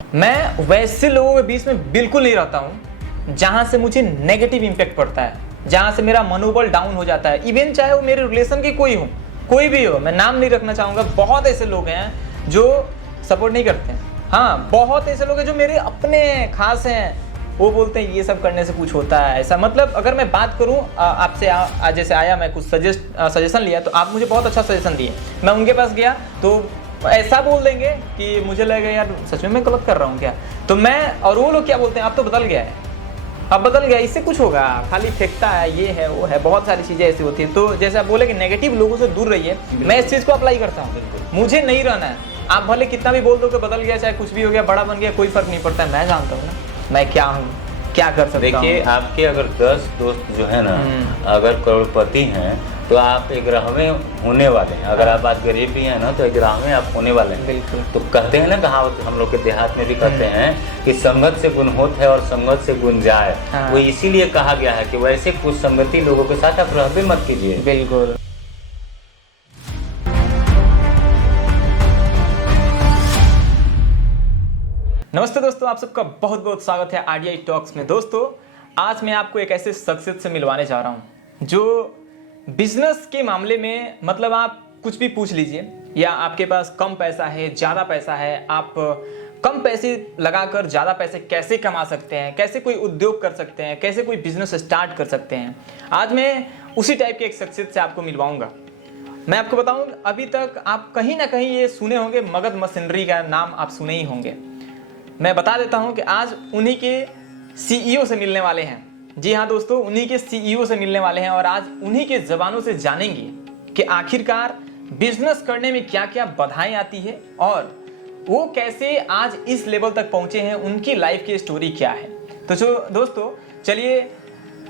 मैं वैसे लोगों के बीच में बिल्कुल नहीं रहता हूँ जहाँ से मुझे नेगेटिव इम्पैक्ट पड़ता है, जहाँ से मेरा मनोबल डाउन हो जाता है। इवन चाहे वो मेरे रिलेशन के कोई भी हो, मैं नाम नहीं रखना चाहूँगा। बहुत ऐसे लोग हैं जो सपोर्ट नहीं करते हैं। हाँ, बहुत ऐसे लोग हैं जो मेरे अपने खास हैं, वो बोलते हैं ये सब करने से कुछ होता है ऐसा। मतलब अगर मैं बात करूं आपसे, जैसे आया मैं कुछ सजेशन लिया तो आप मुझे बहुत अच्छा सजेशन दिए। मैं उनके पास गया तो ऐसा बोल देंगे कि मुझे लगेगा यार सच में मैं गलत कर रहा हूँ क्या। तो मैं और वो लोग क्या बोलते हैं, आप तो बदल गया है, अब बदल गया, इससे कुछ होगा, खाली फेंकता है, ये है वो है, बहुत सारी चीज़ें ऐसी होती हैं। तो जैसे आप बोले कि नेगेटिव लोगों से दूर रहिए, मैं इस चीज़ को अप्लाई करता हूँ। मुझे नहीं रहना है। आप भले कितना भी बोल दो कि बदल गया, चाहे कुछ भी हो गया, बड़ा बन गया, कोई फर्क नहीं पड़ता है। मैं जानता हूँ ना मैं क्या हूँ, क्या कर सकता हूँ। देखिए, आपके अगर 10 दोस्त जो है ना, अगर करोड़पति हैं तो आप 11वें होने वाले हैं। अगर आप आज गरीब भी हैं ना तो 11वें आप होने वाले हैं। बिल्कुल। तो कहते हैं ना, कहावत हम लोग के देहात में भी कहते हैं कि संगत से गुण होत है और संगत से गुण जाए। हाँ। वो इसीलिए कहा गया है कि वैसे कुछ संगति लोगों के साथ आप रहबे मत कीजिए। बिल्कुल। नमस्ते दोस्तों, आप सबका बहुत बहुत स्वागत है आरडीआई टॉक्स में। दोस्तों, आज मैं आपको एक ऐसे शख्सियत से मिलवाने जा रहा हूं जो बिजनेस के मामले में, मतलब आप कुछ भी पूछ लीजिए, या आपके पास कम पैसा है, ज़्यादा पैसा है, आप कम पैसे लगाकर ज़्यादा पैसे कैसे कमा सकते हैं, कैसे कोई उद्योग कर सकते हैं, कैसे कोई बिजनेस स्टार्ट कर सकते हैं, आज मैं उसी टाइप के एक शख्सियत से आपको मिलवाऊंगा। मैं आपको बताऊं, अभी तक आप कहीं ना कहीं ये सुने होंगे, मगध मशीनरी का नाम आप सुने ही होंगे। मैं बता देता हूं कि आज उन्हीं के सीईओ से मिलने वाले हैं। जी हाँ दोस्तों, उन्हीं के सीईओ से मिलने वाले हैं और आज उन्हीं के ज़बानों से जानेंगे कि आखिरकार बिजनेस करने में क्या क्या बाधाएं आती है और वो कैसे आज इस लेवल तक पहुंचे हैं, उनकी लाइफ की स्टोरी क्या है। तो जो दोस्तों, चलिए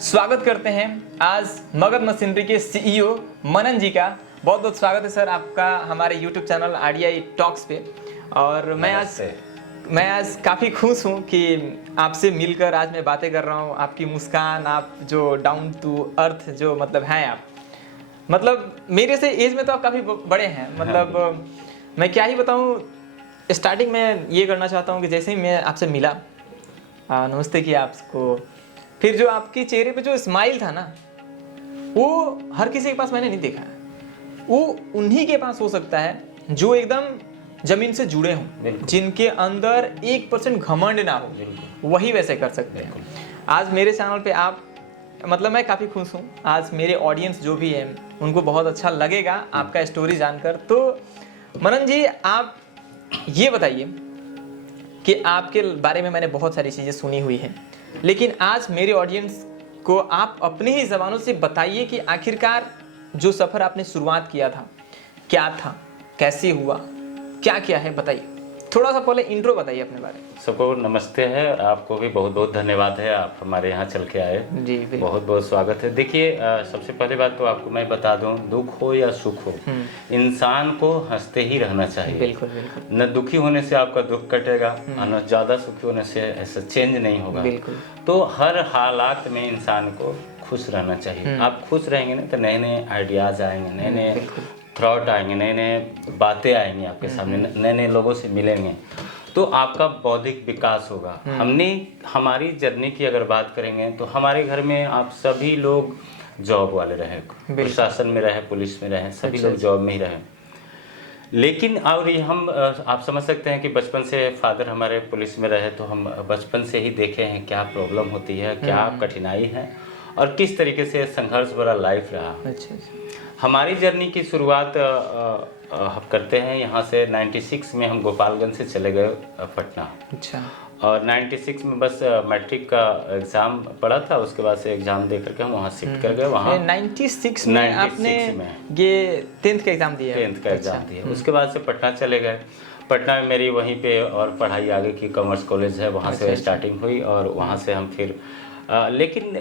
स्वागत करते हैं आज मगध मशीनरी के सीईओ मनन जी का। बहुत बहुत स्वागत है सर आपका हमारे यूट्यूब चैनल आरडीआई टॉक्स पे। और मैं आज काफ़ी खुश हूँ कि आपसे मिलकर आज मैं बातें कर रहा हूँ। आपकी मुस्कान, आप जो डाउन टू अर्थ जो मतलब हैं आप, मतलब मेरे से एज में तो आप काफ़ी बड़े हैं। मतलब मैं क्या ही बताऊँ। स्टार्टिंग में ये करना चाहता हूँ कि जैसे ही मैं आपसे मिला, नमस्ते किया आपको, फिर जो आपके चेहरे पे जो स्माइल था ना, वो हर किसी के पास मैंने नहीं देखा है। वो उन्हीं के पास हो सकता है जो एकदम जमीन से जुड़े हों, जिनके अंदर 1% घमंड ना हो, वही वैसे कर सकते हैं। आज मेरे चैनल पे आप, मतलब मैं काफ़ी खुश हूँ। आज मेरे ऑडियंस जो भी है उनको बहुत अच्छा लगेगा आपका स्टोरी जानकर। तो मनन जी, आप ये बताइए कि आपके बारे में मैंने बहुत सारी चीज़ें सुनी हुई हैं, लेकिन आज मेरे ऑडियंस को आप अपने ही ज़बानों से बताइए कि आखिरकार जो सफ़र आपने शुरुआत किया था, क्या था, कैसे हुआ, क्या क्या है, बताइए। थोड़ा सा पहले इंट्रो बताइए अपने बारे में। सबको नमस्ते है, आपको भी बहुत बहुत धन्यवाद है, आप हमारे यहाँ चल के आए। जी, बहुत बहुत स्वागत है। देखिए, सबसे पहले बात तो आपको मैं बता दूं, दुख हो या सुख हो, इंसान को हंसते ही रहना चाहिए। बिल्कुल बिल्कुल। न दुखी होने से आपका दुख कटेगा और न ज़्यादा सुखी होने से ऐसा चेंज नहीं होगा। बिल्कुल। तो हर हालात में इंसान को खुश रहना चाहिए। आप खुश रहेंगे ना तो नए नए आइडियाज़ आएंगे, नए नए थॉट आएंगे, नए नए बातें आएंगी आपके सामने, नए नए लोगों से मिलेंगे, तो आपका बौद्धिक विकास होगा। हमारी जर्नी की अगर बात करेंगे तो हमारे घर में आप सभी लोग जॉब वाले रहे, प्रशासन में रहे, पुलिस में रहे, सभी लोग जॉब में ही रहे। लेकिन और ये हम आप समझ सकते हैं कि बचपन से फादर हमारे पुलिस में रहे, तो हम बचपन से ही देखे हैं क्या प्रॉब्लम होती है, क्या कठिनाई है और किस तरीके से संघर्ष भरा लाइफ रहा। अच्छा। हमारी जर्नी की शुरुआत हम करते हैं यहाँ से 96 में। हम गोपालगंज से चले गए पटना। अच्छा। और 96 में बस मैट्रिक का एग्ज़ाम पड़ा था, उसके बाद से एग्ज़ाम दे करके हम वहाँ शिफ्ट कर गए। वहाँ 96 में आपने ये 10th का एग्ज़ाम दिया? 10th का एग्ज़ाम दिया। उसके बाद से पटना चले गए। पटना में मेरी वहीं पे और पढ़ाई आगे की, कॉमर्स कॉलेज है, वहाँ से स्टार्टिंग हुई और वहाँ से हम फिर लेकिन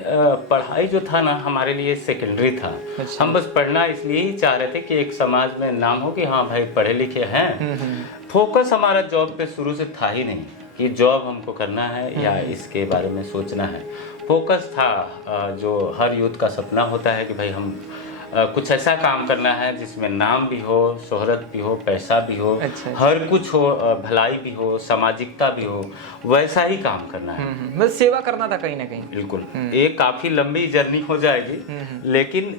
पढ़ाई जो था ना हमारे लिए सेकेंडरी था। हम बस पढ़ना इसलिए ही चाह रहे थे कि एक समाज में नाम हो कि हाँ भाई पढ़े लिखे हैं। फोकस हमारा जॉब पे शुरू से था ही नहीं कि जॉब हमको करना है या इसके बारे में सोचना है। फोकस था जो हर यूथ का सपना होता है कि भाई हम कुछ ऐसा काम करना है जिसमें नाम भी हो, शोहरत भी हो, पैसा भी हो, अच्छा। हर कुछ हो, भलाई भी हो, सामाजिकता भी हो, वैसा ही काम करना है। बस सेवा करना था कहीं ना कहीं। बिल्कुल। ये काफी लंबी जर्नी हो जाएगी, लेकिन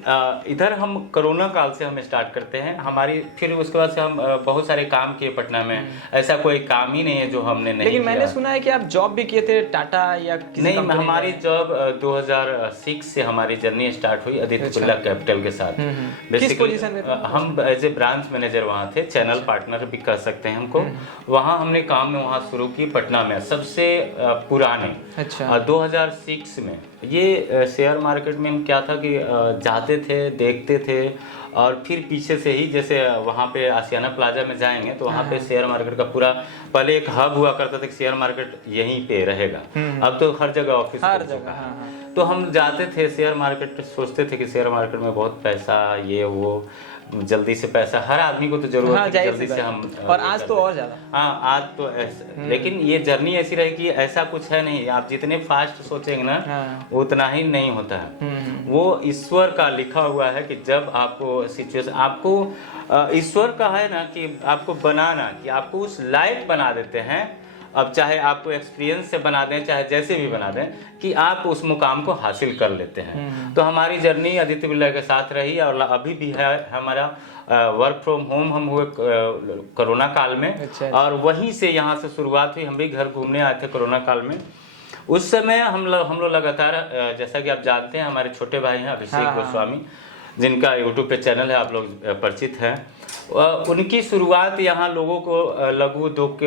इधर हम कोरोना काल से हम स्टार्ट करते हैं। हमारी फिर उसके बाद से हम बहुत सारे काम किए पटना में। ऐसा कोई काम ही नहीं है जो हमने नहीं लेकिन किया। मैंने सुना है कि आप जॉब भी किए थे टाटा या किसी नहीं, कंपनी में? हमारी जॉब 2006 से हमारी जर्नी स्टार्ट हुई आदित्य बिरला कैपिटल के साथ। किस Basically, पोजीशन में? हम एज ए ब्रांच मैनेजर वहाँ थे, चैनल पार्टनर भी कह सकते हैं हमको। वहाँ हमने काम में वहाँ शुरू की पटना में, सबसे पुराने। अच्छा। 2006 में ये शेयर मार्केट में हम क्या था कि जाते थे, देखते थे, और फिर पीछे से ही जैसे वहाँ पे आशियाना प्लाजा में जाएंगे तो वहाँ पे शेयर मार्केट का पूरा पहले एक हब हुआ करता था कि शेयर मार्केट यहीं पे रहेगा। अब तो हर जगह ऑफिस हर बन चुका जगह, है। हाँ। तो हम जाते थे शेयर मार्केट, सोचते थे कि शेयर मार्केट में बहुत पैसा, ये वो, जल्दी से पैसा, हर आदमी को तो जरूरत हाँ, है कि जाहिर जल्दी सी से बात हम है। और आज तो और ज्यादा। हाँ, आज तो ऐसा, लेकिन ये जर्नी ऐसी रही कि ऐसा कुछ है नहीं। आप जितने फास्ट सोचेंगे ना, हाँ। उतना ही नहीं होता है। वो ईश्वर का लिखा हुआ है कि जब आपको सिचुएशन, आपको ईश्वर का है ना कि आपको बनाना, कि आपको उस लायक बना देते हैं। अब चाहे आपको एक्सपीरियंस से बना दें, चाहे जैसे भी बना दें, कि आप उस मुकाम को हासिल कर लेते हैं। तो हमारी जर्नी आदित्य बिरला के साथ रही और अभी भी है। हमारा वर्क फ्रॉम होम हम हुए कोरोना काल में। अच्छा। और वहीं से यहाँ से शुरुआत हुई। हम भी घर घूमने आए थे कोरोना काल में। उस समय हम लोग लगातार, जैसा कि आप जानते हैं, हमारे छोटे भाई हैं अभिषेक गोस्वामी, जिनका यूट्यूब पे चैनल है, आप लोग परिचित हैं। उनकी शुरुआत यहाँ लोगों को लघु उद्योग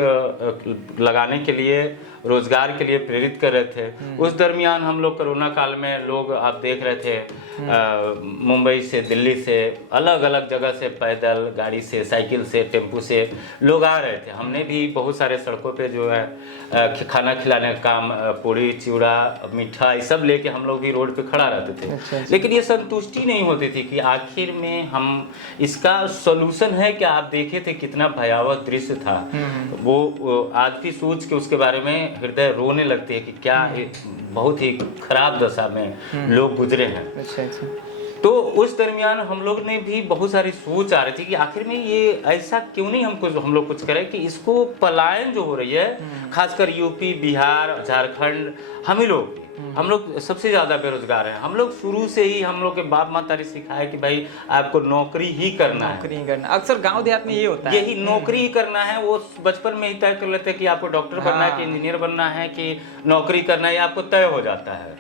लगाने के लिए, रोजगार के लिए प्रेरित कर रहे थे। उस दरमियान हम लोग कोरोना काल में, लोग आप देख रहे थे मुंबई से, दिल्ली से, अलग अलग जगह से, पैदल, गाड़ी से, साइकिल से, टेम्पू से लोग आ रहे थे। हमने भी बहुत सारे सड़कों पे जो है खाना खिलाने का काम, पूड़ी, चिवड़ा, मिठाई, सब लेके हम लोग भी रोड पे खड़ा रहते थे। अच्छा। लेकिन ये संतुष्टि नहीं होती थी कि आखिर में हम इसका सोल्यूशन है कि आप देखे थे कितना भयावह दृश्य था। वो आज भी सोच के उसके बारे में हृदय रोने लगती है कि क्या बहुत ही खराब दशा में लोग गुजरे हैं। अच्छा। तो उस दरमियान हम लोग ने भी बहुत सारी सोच आ रही थी कि आखिर में ये ऐसा क्यों नहीं हम लोग कुछ करें कि इसको पलायन जो हो रही है, खासकर यूपी, बिहार, झारखंड, हम लोग सबसे ज्यादा बेरोजगार हैं। हम लोग शुरू से ही, हम लोग के बाप माता ने सिखाया कि भाई आपको नौकरी ही करना है। नौकरी ही करना, अक्सर गांव देहात में ये होता है, यही नौकरी ही करना है। वो बचपन में ही तय कर लेते हैं कि आपको डॉक्टर बनना है, कि इंजीनियर बनना है, कि नौकरी करना है, ये आपको तय हो जाता है।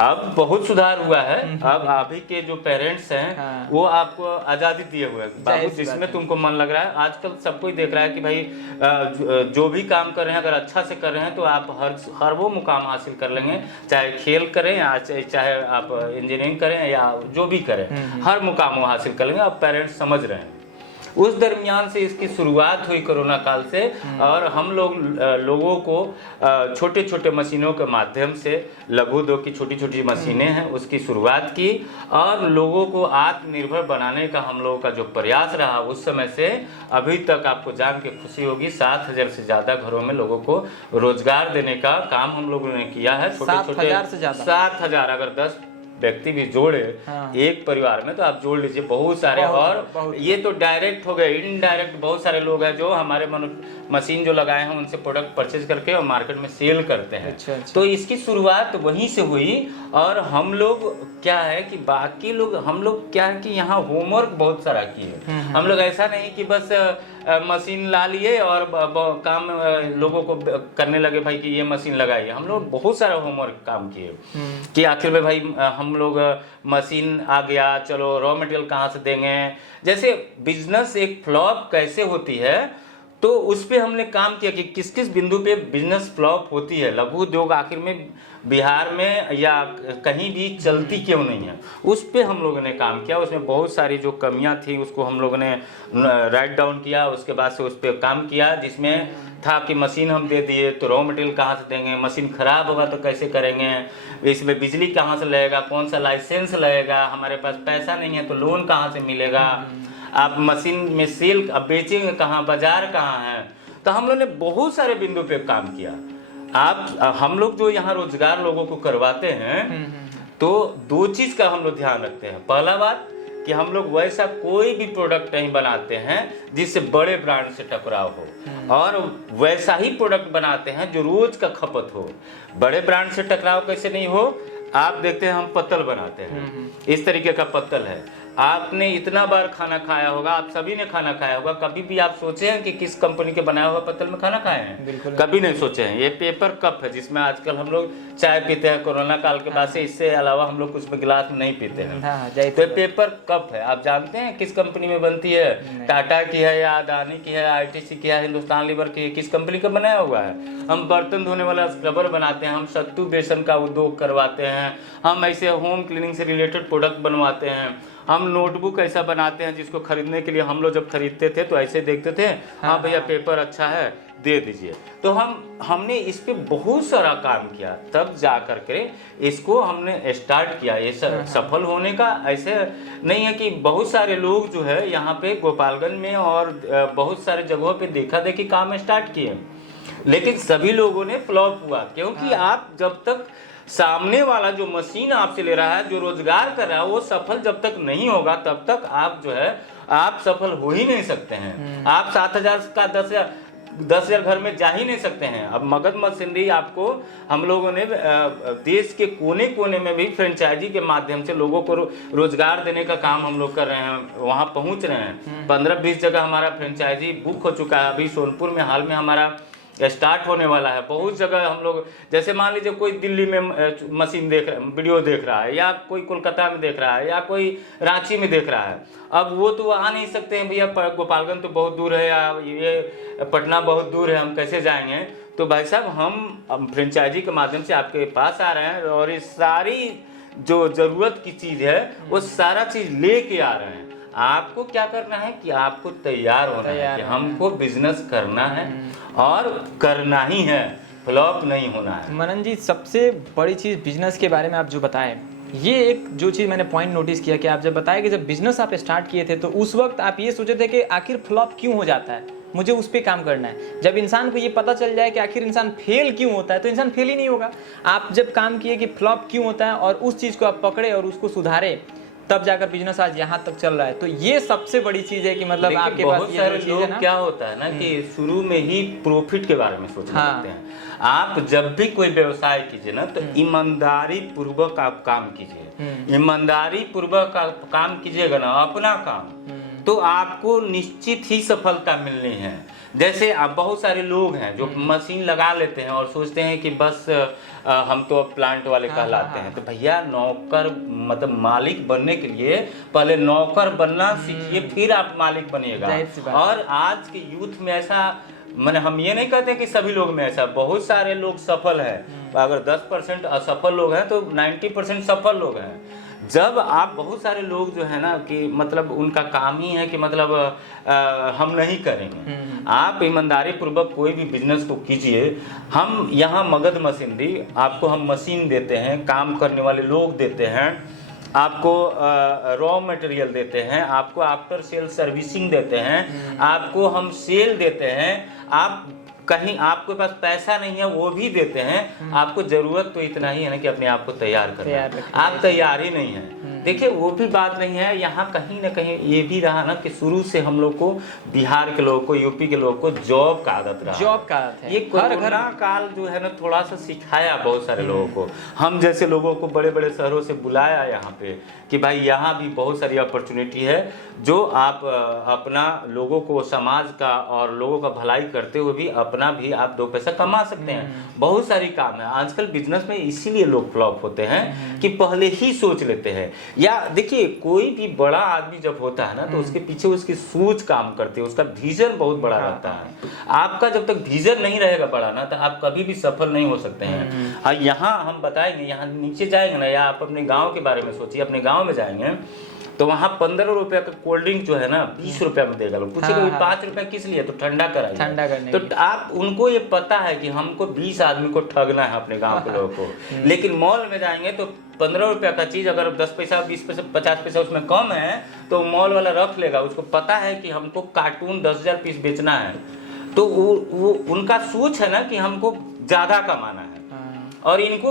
अब बहुत सुधार हुआ है। अब अभी के जो पेरेंट्स हैं वो आपको आज़ादी दिए हुए हैं, बाबू जिसमें तुमको मन लग रहा है। आजकल सब कोई देख रहा है कि भाई जो भी काम कर रहे हैं, अगर अच्छा से कर रहे हैं तो आप हर वो मुकाम हासिल कर लेंगे। चाहे खेल करें, चाहे आप इंजीनियरिंग करें, या जो भी करें, हर मुकाम वो हासिल कर लेंगे। अब पेरेंट्स समझ रहे हैं। उस दरमियान से इसकी शुरुआत हुई कोरोना काल से, और हम लोगों को छोटे छोटे मशीनों के माध्यम से, लघु उद्योग की छोटी छोटी मशीनें हैं, उसकी शुरुआत की। और लोगों को आत्मनिर्भर बनाने का हम लोगों का जो प्रयास रहा उस समय से अभी तक, आपको जान के खुशी होगी, 7,000 से ज़्यादा घरों में लोगों को रोजगार देने का काम हम लोगों ने किया है। 7,000 से ज़्यादा? 7,000, अगर 10 व्यक्ति भी जोड़े एक परिवार में तो आप जोड़ लीजिए बहुत सारे। और ये तो डायरेक्ट हो गए, इनडायरेक्ट बहुत सारे लोग हैं जो हमारे मशीन जो लगाए हैं उनसे प्रोडक्ट परचेज करके और मार्केट में सेल करते हैं। अच्छा। तो इसकी शुरुआत वहीं से हुई। और हम लोग क्या है कि बाकी लोग, हम लोग क्या है कि यहाँ होमवर्क बहुत सारा किए। हम लोग ऐसा नहीं कि बस मशीन ला लिए और काम लोगों को करने लगे भाई कि ये मशीन लगाइए। हम लोग बहुत सारा होमवर्क काम किए कि आखिर में भाई हम लोग मशीन आ गया, चलो रॉ मटेरियल कहाँ से देंगे। जैसे बिजनेस एक फ्लॉप कैसे होती है, तो उस पर हमने काम किया कि किस किस बिंदु पे बिजनेस फ्लॉप होती है, लघु उद्योग आखिर में बिहार में या कहीं भी चलती क्यों नहीं है, उस पे हम लोगों ने काम किया। उसमें बहुत सारी जो कमियां थी उसको हम लोगों ने राइट डाउन किया, उसके बाद से उस पर काम किया। जिसमें था कि मशीन हम दे दिए तो रॉ मटेरियल कहाँ से देंगे, मशीन खराब होगा तो कैसे करेंगे, इसमें बिजली कहाँ से लगेगा, कौन सा लाइसेंस लगेगा, हमारे पास पैसा नहीं है तो लोन कहाँ से मिलेगा, आप मशीन में सेल अब बेचेंगे कहाँ, बाजार कहाँ है। तो हम लोग ने बहुत सारे बिंदु पे काम किया। हम लोग जो यहाँ रोजगार लोगों को करवाते हैं तो दो चीज का हम लोग ध्यान रखते हैं। पहला बात कि हम लोग वैसा कोई भी प्रोडक्ट नहीं बनाते हैं जिससे बड़े ब्रांड से टकराव हो, और वैसा ही प्रोडक्ट बनाते हैं जो रोज का खपत हो। बड़े ब्रांड से टकराव कैसे नहीं हो, आप देखते हैं हम पत्तल बनाते हैं, इस तरीके का पत्तल है। आपने इतना बार खाना खाया होगा, आप सभी ने खाना खाया होगा, कभी भी आप सोचे हैं कि किस कंपनी के बनाया हुआ पत्तल में खाना खाए हैं? बिल्कुल कभी नहीं सोचे हैं। ये पेपर कप है जिसमें आजकल हम लोग चाय पीते हैं, कोरोना काल के बाद से इससे अलावा हम लोग कुछ गिलास में नहीं पीते हैं। तो ये पेपर कप है, आप जानते हैं किस कंपनी में बनती है? टाटा की है या अदानी की है, ITC की है, हिंदुस्तान लीवर की है, किस कंपनी का बनाया हुआ है? हम बर्तन धोने वाला स्क्रबर बनाते हैं, हम सत्तू बेसन का उद्योग करवाते हैं, हम ऐसे होम क्लीनिंग से रिलेटेड प्रोडक्ट बनवाते हैं, हम नोटबुक ऐसा बनाते हैं जिसको खरीदने के लिए हम लोग जब खरीदते थे तो ऐसे देखते थे, हाँ भैया पेपर अच्छा है दे दीजिए। तो हमने इस पे बहुत सारा काम किया, तब जा कर के इसको हमने स्टार्ट किया। ये सफल होने का ऐसे नहीं है कि बहुत सारे लोग जो है यहाँ पे गोपालगंज में और बहुत सारे जगहों पे देखा देखी काम स्टार्ट किए, लेकिन सभी लोगों ने फ्लॉप हुआ, क्योंकि आप जब तक सामने वाला जो मशीन आपसे ले रहा है, जो रोजगार कर रहा है, वो सफल जब तक नहीं होगा तब तक आप जो है आप सफल हो ही नहीं सकते हैं। आप 7,000 का 10,000 घर में जा ही नहीं सकते हैं। अब मगध मशीनरी आपको हम लोगों ने देश के कोने कोने में भी फ्रेंचाइजी के माध्यम से लोगों को रोजगार देने का काम हम लोग कर रहे हैं, वहाँ पहुँच रहे हैं। 15-20 जगह हमारा फ्रेंचाइजी बुक हो चुका है। अभी सोनपुर में हाल में हमारा स्टार्ट होने वाला है। बहुत जगह हम लोग, जैसे मान लीजिए कोई दिल्ली में मशीन देख रहा है, वीडियो देख रहा है, या कोई कोलकाता में देख रहा है, या कोई रांची में देख रहा है। अब वो तो आ नहीं सकते हैं भैया, गोपालगंज तो बहुत दूर है, या ये पटना बहुत दूर है, हम कैसे जाएंगे? तो भाई साहब हम फ्रेंचाइजी के माध्यम से आपके पास आ रहे हैं, और ये सारी जो ज़रूरत की चीज़ है वो सारा चीज़ लेके आ रहे हैं। आपको क्या करना है कि आपको तैयार होना है कि हमको बिजनेस करना है और करना ही है, फ्लॉप नहीं होना है। मनन जी, सबसे बड़ी चीज़ बिजनेस के बारे में आप जो बताएं, ये एक जो चीज़ मैंने पॉइंट नोटिस किया कि आप जब बताया कि जब बिजनेस आप स्टार्ट किए थे तो उस वक्त आप ये सोचे थे कि आखिर फ्लॉप क्यों हो जाता है, मुझे उस पर काम करना है। जब इंसान को ये पता चल जाए कि आखिर इंसान फेल क्यों होता है तो इंसान फेल ही नहीं होगा। आप जब काम किए कि फ्लॉप क्यों होता है और उस चीज़ को आप पकड़े और उसको सुधारे, तब जाकर बिजनेस आज यहाँ तक चल रहा है। तो ये सबसे बड़ी चीज़ है कि मतलब आपके पास बहुत सारे लोग क्या होता है ना कि शुरू में ही प्रॉफिट के बारे में सोचने लगते हैं। आप जब भी कोई व्यवसाय कीजिए ना तो ईमानदारी पूर्वक आप काम कीजिए। ईमानदारी पूर्वक आप काम कीजिएगा ना अपना काम, तो आपको निश्चित ही सफलता मिलनी है। जैसे आप बहुत सारे लोग हैं जो मशीन लगा लेते हैं और सोचते हैं कि बस हम तो अब प्लांट वाले कहलाते हैं। तो भैया नौकर मतलब मालिक बनने के लिए पहले नौकर बनना सीखिए, फिर आप मालिक बनिएगा। और आज के यूथ में ऐसा, मैंने हम ये नहीं कहते कि सभी लोग में ऐसा, बहुत सारे लोग सफल हैं। अगर 10% असफल लोग हैं तो 90% सफल लोग हैं। जब आप बहुत सारे लोग जो है ना कि मतलब उनका काम ही है कि मतलब हम नहीं करेंगे। आप ईमानदारी पूर्वक कोई भी बिजनेस को कीजिए। हम यहाँ मगध मशीनरी आपको हम मशीन देते हैं, काम करने वाले लोग देते हैं, आपको रॉ मटेरियल देते हैं, आपको आफ्टर सेल सर्विसिंग देते हैं, आपको हम सेल देते हैं। आप कहीं आपके पास पैसा नहीं है वो भी देते हैं। आपको जरूरत तो इतना ही है ना कि अपने आप को तैयार करना। आप तैयार ही नहीं है। देखिए वो भी बात नहीं है। यहाँ कहीं ना कहीं ये भी रहा ना कि शुरू से हम लोग को, बिहार के लोगों को, यूपी के लोगों को जॉब का आदत रहा। जॉब का आदत है। ये कोरोना काल जो है ना थोड़ा सा सिखाया बहुत सारे लोगों को। हम जैसे लोगों को बड़े बड़े शहरों से बुलाया यहाँ पे कि भाई यहाँ भी बहुत सारी अपॉर्चुनिटी है, जो आप अपना लोगों को, समाज का और लोगों का भलाई करते हुए भी अपना भी आप 2 पैसा कमा सकते हैं। बहुत सारी काम है आजकल बिजनेस में, इसीलिए लोग फ्लॉप होते हैं कि पहले ही सोच लेते हैं। या देखिए कोई भी बड़ा आदमी जब होता है ना तो उसके पीछे उसकी सोच काम करती है, उसका विजन बहुत बड़ा रहता है। आपका जब तक विजन नहीं रहेगा बड़ा ना तो आप कभी भी सफल नहीं हो सकते हैं। और यहाँ हम बताएंगे, यहाँ नीचे जाएंगे ना, या आप अपने गाँव के बारे में सोचिए, अपने गाँव में जाएंगे तो वहाँ 15 रुपया का कोल्ड ड्रिंक जो है ना 20 रुपया में देगा। लोग पूछेगा 5 रुपया किस लिए? तो ठंडा कराइए, ठंडा करने। तो आप उनको ये पता है कि हमको 20 आदमी को ठगना है अपने गांव के लोगों को। लेकिन मॉल में जाएंगे तो 15 रुपया का चीज़ अगर 10 पैसा, 20 पैसा, 50 पैसा उसमें कम है तो मॉल वाला रख लेगा। उसको पता है कि हमको कार्टून 10,000 पीस बेचना है, तो वो उनका सोच है ना कि हमको ज़्यादा कमाना है। और इनका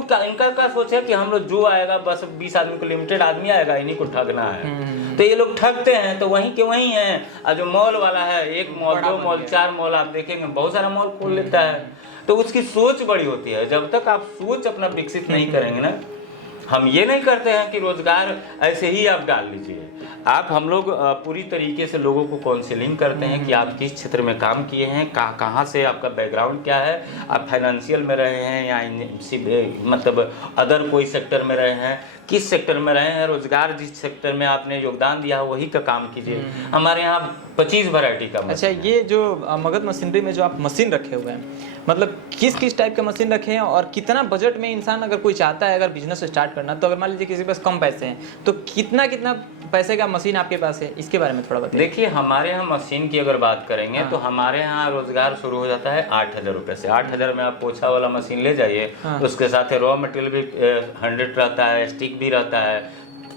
क्या सोच है कि हम लोग जो आएगा बस 20 आदमी को, लिमिटेड आदमी आएगा, इन्हीं को ठगना है। तो ये लोग ठगते हैं, तो वहीं के वहीं हैं। और जो मॉल वाला है, एक मॉल, दो मॉल, 4 मॉल, आप देखेंगे बहुत सारा मॉल खोल लेता है। तो उसकी सोच बड़ी होती है। जब तक आप सोच अपना विकसित नहीं करेंगे ना, हम ये नहीं करते हैं कि रोजगार ऐसे ही आप डाल लीजिए। आप हम लोग पूरी तरीके से लोगों को काउंसलिंग करते हैं कि आप किस क्षेत्र में काम किए हैं, कहाँ से आपका बैकग्राउंड क्या है, आप फाइनेंशियल में रहे हैं या मतलब अदर कोई सेक्टर में रहे हैं, किस सेक्टर में रहे हैं, रोजगार जिस सेक्टर में आपने योगदान दिया है वही का काम कीजिए। हमारे यहाँ 25 वैरायटी का अच्छा, ये जो मगध मशीनरी में जो आप मशीन रखे हुए हैं, मतलब किस किस टाइप का मशीन रखे हैं और कितना बजट में इंसान अगर कोई चाहता है अगर बिजनेस स्टार्ट करना, तो अगर मान लीजिए किसी के पास कम पैसे हैं तो कितना कितना पैसे का मशीन आपके पास है, इसके बारे में थोड़ा बताइए। देखिए, हमारे यहाँ मशीन की अगर बात करेंगे तो हमारे यहाँ रोजगार शुरू हो जाता है 8,000 रुपये से। 8,000 में आप पोछा वाला मशीन ले जाइए, उसके साथ रॉ मटेरियल भी 100 रहता है, स्टिक भी रहता है,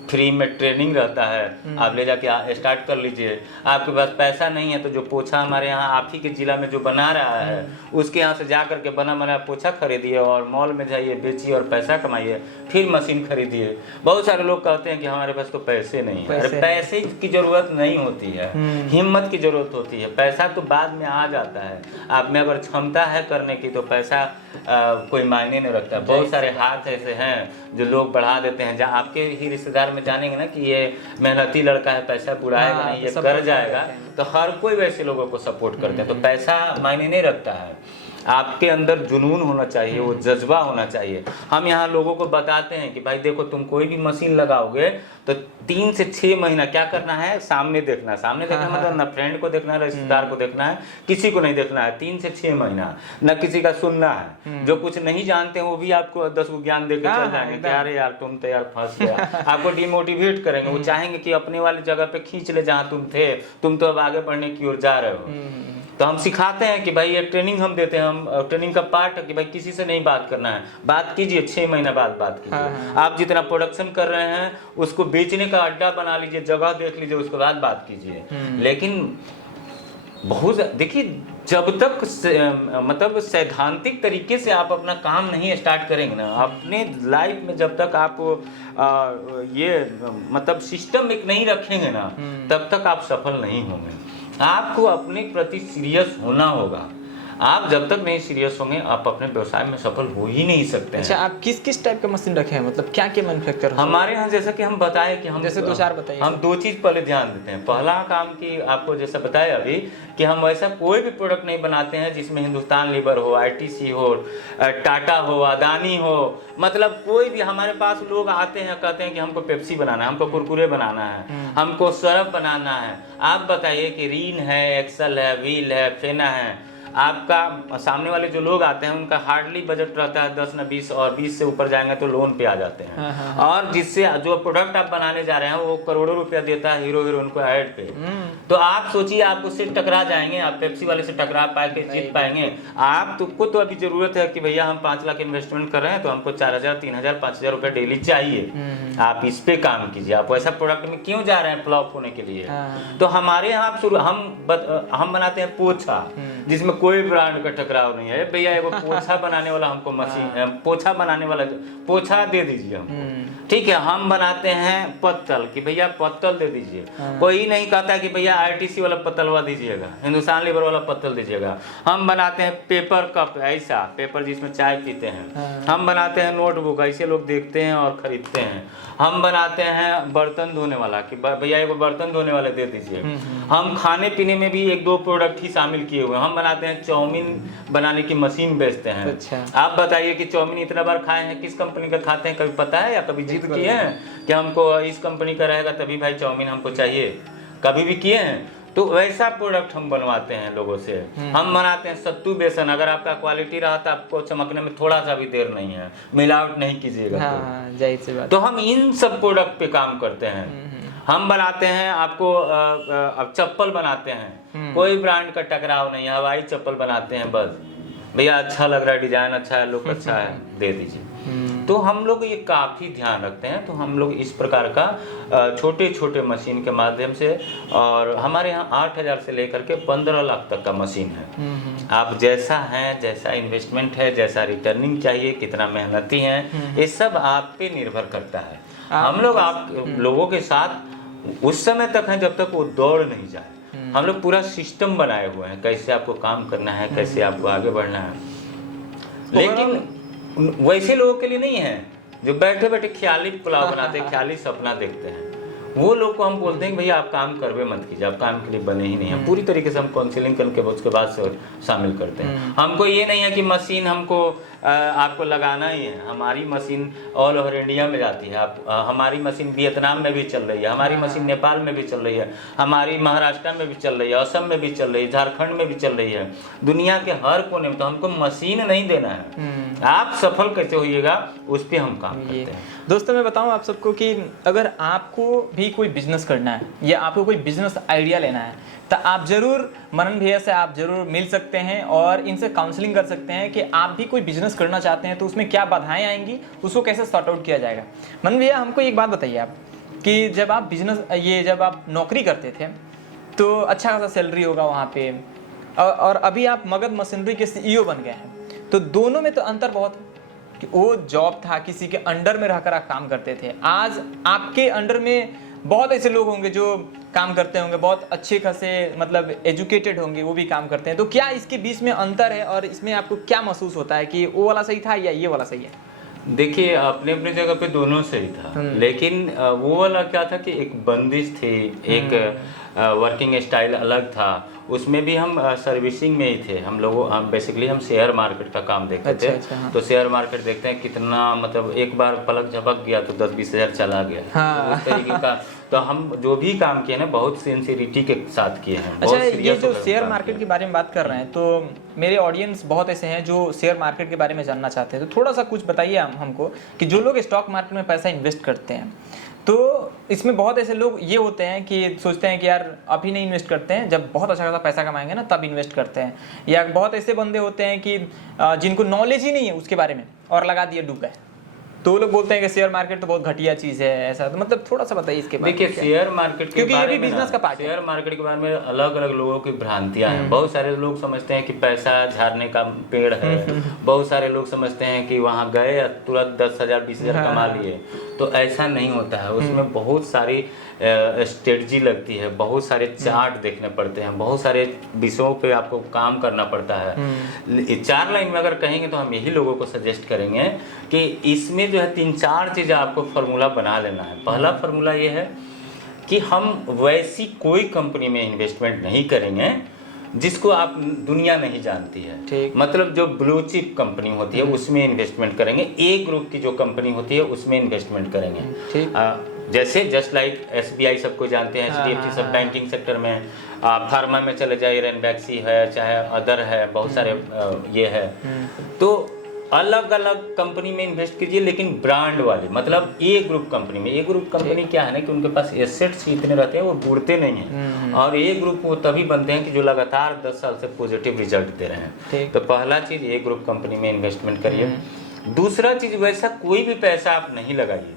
फ्री में ट्रेनिंग रहता है, आप ले जाके स्टार्ट कर लीजिए। आपके पास पैसा नहीं है तो जो पोछा हमारे यहाँ आप ही के जिला में जो बना रहा है उसके यहाँ से जा करके बना बनाया पोछा खरीदिए और मॉल में जाइए, बेचिए और पैसा कमाइए, फिर मशीन खरीदिए। बहुत सारे लोग कहते हैं कि हमारे पास तो पैसे नहीं है। अरे पैसे की जरूरत नहीं होती है, हिम्मत की जरूरत होती है। पैसा तो बाद में आ जाता है। आप में अगर क्षमता है करने की तो पैसा कोई मायने नहीं रखता। बहुत सारे हाथ ऐसे हैं जो लोग बढ़ा देते हैं। जहाँ आपके ही रिश्तेदार में जानेंगे ना कि ये मेहनती लड़का है, पैसा बुराएगा नहीं, ये कर जाएगा, तो हर कोई वैसे लोगों को सपोर्ट करते हैं। तो पैसा मायने नहीं रखता है। आपके अंदर जुनून होना चाहिए, वो जज्बा होना चाहिए। हम यहाँ लोगों को बताते हैं कि भाई देखो, तुम कोई भी मशीन लगाओगे तो 3 से 6 महीना क्या करना है, सामने देखना है। सामने देखना मतलब ना फ्रेंड को देखना है, रिश्तेदार को देखना है, किसी को नहीं देखना है। 3 से 6 महीना न किसी का सुनना है। जो कुछ नहीं जानते हैं वो भी आपको 10 को ज्ञान देकर चल जाएंगे कि अरे यार तुम तो यार फंस गया। आपको डिमोटिवेट करेंगे। वो चाहेंगे कि अपने वाली जगह पे खींच ले जहाँ तुम थे, तुम तो अब आगे बढ़ने की ओर जा रहे हो। तो हम सिखाते हैं कि भाई ये ट्रेनिंग हम देते हैं। हम ट्रेनिंग का पार्ट है कि भाई किसी से नहीं बात करना है, बात कीजिए 6 महीना बाद बात कीजिए। आप जितना प्रोडक्शन कर रहे हैं उसको बेचने का अड्डा बना लीजिए, जगह देख लीजिए, उसके बाद बात कीजिए। लेकिन बहुत देखिए, जब तक मतलब सैद्धांतिक तरीके से आप अपना काम नहीं स्टार्ट करेंगे ना अपने लाइफ में, जब तक आप ये मतलब सिस्टम एक नहीं रखेंगे ना, तब तक आप सफल नहीं होंगे। आपको अपने प्रति सीरियस होना होगा। आप जब तक नहीं सीरियस होंगे आप अपने व्यवसाय में सफल हो ही नहीं सकते हैं। अच्छा, आप किस किस टाइप का मशीन रखे हैं, मतलब क्या क्या मैन्युफैक्चर? हमारे यहाँ जैसा कि हम बताए कि हम जैसे 2-4 बताइए। हम 2 चीज पहले ध्यान देते हैं। पहला काम की आपको जैसा बताया अभी कि हम ऐसा कोई भी प्रोडक्ट नहीं बनाते हैं जिसमें हिंदुस्तान लीवर हो, ITC हो, टाटा हो, अदानी हो, मतलब कोई भी। हमारे पास लोग आते हैं कहते हैं कि हमको पेप्सी बनाना है, हमको कुरकुरे बनाना है, हमको सरफ बनाना है। आप बताइए कि रीन है, एक्सल है, व्हील है, फेना है। आपका सामने वाले जो लोग आते हैं उनका हार्डली बजट रहता है 10 न 20, और 20 से ऊपर जाएंगे तो लोन पे आ जाते हैं। और जिससे जो प्रोडक्ट आप बनाने जा रहे हैं वो करोड़ों रुपया देता है हीरो हीरोइन को ऐड पे। तो आप सोचिए, आप उससे टकरा जाएंगे? आप पेप्सी वाले से टकरा पाएंगे, जीत पाएंगे? आपको तो अभी जरूरत है कि भैया हम 5 लाख इन्वेस्टमेंट कर रहे हैं तो हमको 4,000, 3,000, 5,000 रुपये डेली चाहिए। आप इस पे काम कीजिए। आप वैसा प्रोडक्ट में क्यों जा रहे हैं फ्लॉप होने के लिए? तो हमारे यहाँ हम बनाते हैं पोछा, जिसमें कोई ब्रांड का टकराव नहीं है। भैया एगो पोछा बनाने वाला हमको मशीन, पोछा बनाने वाला पोछा दे दीजिए हमको, ठीक है। हम बनाते हैं पत्तल कि भैया पत्तल दे दीजिए। कोई नहीं कहता कि भैया ITC वाला पत्तलवा दीजिएगा, हिंदुस्तान लीवर वाला पत्तल दीजिएगा। हम बनाते हैं पेपर कप, ऐसा पेपर जिसमें चाय पीते हैं। हम बनाते हैं नोटबुक, ऐसे लोग देखते हैं और खरीदते हैं। हम बनाते हैं बर्तन धोने वाला कि भैया एगो बर्तन धोने वाले दे दीजिए। हम खाने पीने में भी 1-2 प्रोडक्ट ही शामिल किए हुए हैं। हम बनाते हैं चाउमीन बनाने की मशीन बेचते हैं। अच्छा। आप बताइए कि चाउमीन इतना बार खाए हैं, किस कंपनी का खाते हैं, कभी पता है? या कभी जिद किए हैं कि हमको इस कंपनी का रहेगा तभी भाई चाउमीन हमको चाहिए? कभी भी किए हैं? तो वैसा प्रोडक्ट हम बनवाते हैं लोगों से। हम बनाते हैं सत्तू बेसन। अगर आपका क्वालिटी रहा तो आपको चमकने में थोड़ा सा भी देर नहीं है, मिलावट नहीं कीजिएगा। जाहिर सी बात। तो हम इन सब प्रोडक्ट पे काम करते हैं। हम बनाते हैं आपको अब चप्पल बनाते हैं, कोई ब्रांड का टकराव नहीं है। हवाई चप्पल बनाते हैं, बस भैया अच्छा लग रहा है, डिजाइन अच्छा है, लुक अच्छा है, दे दीजिए। तो हम लोग ये काफ़ी ध्यान रखते हैं। तो हम लोग इस प्रकार का छोटे छोटे मशीन के माध्यम से, और हमारे यहाँ 8,000 से लेकर के 15 लाख तक का मशीन है। आप जैसा हैं, जैसा इन्वेस्टमेंट है, जैसा रिटर्निंग चाहिए, कितना मेहनती हैं, ये सब आप पे निर्भर करता है। हम लोग आप लोगों के साथ उस समय तक है जब तक वो दौड़ नहीं जाए। हम लोग पूरा सिस्टम बनाए हुए हैं, कैसे आपको काम करना है, कैसे आपको आगे बढ़ना है। लेकिन वैसे लोगों के लिए नहीं है जो बैठे बैठे ख्याली पुलाव बनाते हैं, ख्याली सपना देखते हैं। वो लोग को हम बोलते हैं कि भैया आप काम करवे मत कीजिए, आप काम के लिए बने ही नहीं हैं। पूरी तरीके से हम काउंसलिंग करके उसके बाद से शामिल करते हैं। हमको ये नहीं है कि मशीन हमको आपको लगाना ही है। हमारी मशीन ऑल ओवर इंडिया में जाती है। हमारी मशीन वियतनाम में भी चल रही है, हमारी मशीन नेपाल में भी चल रही है, हमारी महाराष्ट्र में भी चल रही है, असम में भी चल रही है, झारखंड में भी चल रही है, दुनिया के हर कोने में। तो हमको मशीन नहीं देना है, आप सफल कैसे होइएगा उस पर हम काम करते हैं। दोस्तों मैं बताऊं आप सबको कि अगर आपको भी कोई बिजनेस करना है या आपको कोई बिजनेस आइडिया लेना है तो आप जरूर मनन भैया से आप जरूर मिल सकते हैं और इनसे काउंसलिंग कर सकते हैं कि आप भी कोई बिजनेस करना चाहते हैं तो उसमें क्या बाधाएं आएंगी, उसको कैसे सॉर्ट आउट किया जाएगा। मनन भैया हमको एक बात बताइए आप कि जब आप जब आप नौकरी करते थे तो अच्छा खासा सैलरी होगा वहाँ पे, और अभी आप मगध मशीनरी के CEO बन गए हैं, तो दोनों में तो अंतर बहुत है कि वो जॉब था, किसी के अंडर में रहकर आप काम करते थे। आज आपके अंडर में बहुत ऐसे लोग होंगे जो काम करते होंगे, बहुत अच्छे खासे मतलब एजुकेटेड होंगे, वो भी काम करते हैं। तो क्या इसके बीच में अंतर है और इसमें आपको क्या महसूस होता है कि वो वाला सही था या ये वाला सही है? देखिए अपने अपने जगह पे दोनों सही था, लेकिन वो वाला क्या था कि एक बंदिश थी, एक वर्किंग स्टाइल अलग था। उसमें भी हम सर्विसिंग में ही थे। हम बेसिकली हम शेयर मार्केट का काम देखते थे। हाँ। तो शेयर मार्केट देखते हैं कितना, मतलब एक बार पलक झपक गया तो 10-20 हज़ार चला गया। हाँ। तो उस तरीके का तो हम जो भी काम किए ना बहुत सिंसियरिटी के साथ किए हैं। अच्छा, ये जो शेयर मार्केट के बारे में बात कर रहे हैं तो मेरे ऑडियंस बहुत ऐसे हैं जो शेयर मार्केट के बारे में जानना चाहते हैं, तो थोड़ा सा कुछ बताइए हमको कि जो लोग स्टॉक मार्केट में पैसा इन्वेस्ट करते हैं तो इसमें बहुत ऐसे लोग ये होते हैं कि सोचते हैं कि यार अभी नहीं इन्वेस्ट करते हैं, जब बहुत अच्छा खासा पैसा कमाएंगे ना तब इन्वेस्ट करते हैं। या बहुत ऐसे बंदे होते हैं कि जिनको नॉलेज ही नहीं है उसके बारे में और लगा दिए, डूब गए। तो वो लोग बोलते हैं कि शेयर मार्केट तो बहुत घटिया चीज है, ऐसा। तो मतलब थोड़ा सा बताइए इसके बारे में। देखिए शेयर मार्केट के क्योंकि ये बारे भी में बिजनेस का पार्ट है। शेयर मार्केट के बारे में अलग अलग लोगों की भ्रांतियां हैं। बहुत सारे लोग समझते हैं कि पैसा झाड़ने का पेड़ है, बहुत सारे लोग समझते हैं कि वहां गए तुरंत 10,000 20,000 कमा लिए। तो ऐसा नहीं होता है, उसमें बहुत सारी स्ट्रेटजी लगती है, बहुत सारे चार्ट देखने पड़ते हैं, बहुत सारे विषयों पे आपको काम करना पड़ता है। 4 लाइन में अगर कहेंगे तो हम यही लोगों को सजेस्ट करेंगे कि इसमें जो है 3-4 चीज़ आपको फार्मूला बना लेना है। पहला फार्मूला ये है कि हम वैसी कोई कंपनी में इन्वेस्टमेंट नहीं करेंगे जिसको आप दुनिया नहीं जानती है। मतलब जो ब्लू चिप कंपनी होती है उसमें इन्वेस्टमेंट करेंगे, ए ग्रुप की जो कंपनी होती है उसमें इन्वेस्टमेंट करेंगे। जैसे जस्ट लाइक SBI सबको जानते हैं, HDFC सब बैंकिंग सेक्टर में, फार्मा में चले जाइए, रेनबैक्सी है, चाहे अदर है, बहुत सारे ये है। तो अलग अलग कंपनी में इन्वेस्ट कीजिए, लेकिन ब्रांड वाली, मतलब ए ग्रुप कंपनी में। ए ग्रुप कंपनी क्या है ना कि उनके पास एसेट्स इतने रहते हैं, वो बुढ़ते नहीं हैं। और ए ग्रुप वो तभी बनते हैं कि जो लगातार 10 साल से पॉजिटिव रिजल्ट दे रहे हैं। तो पहला चीज ए ग्रुप कंपनी में इन्वेस्टमेंट करिए। दूसरा चीज, वैसा कोई भी पैसा आप नहीं लगाइए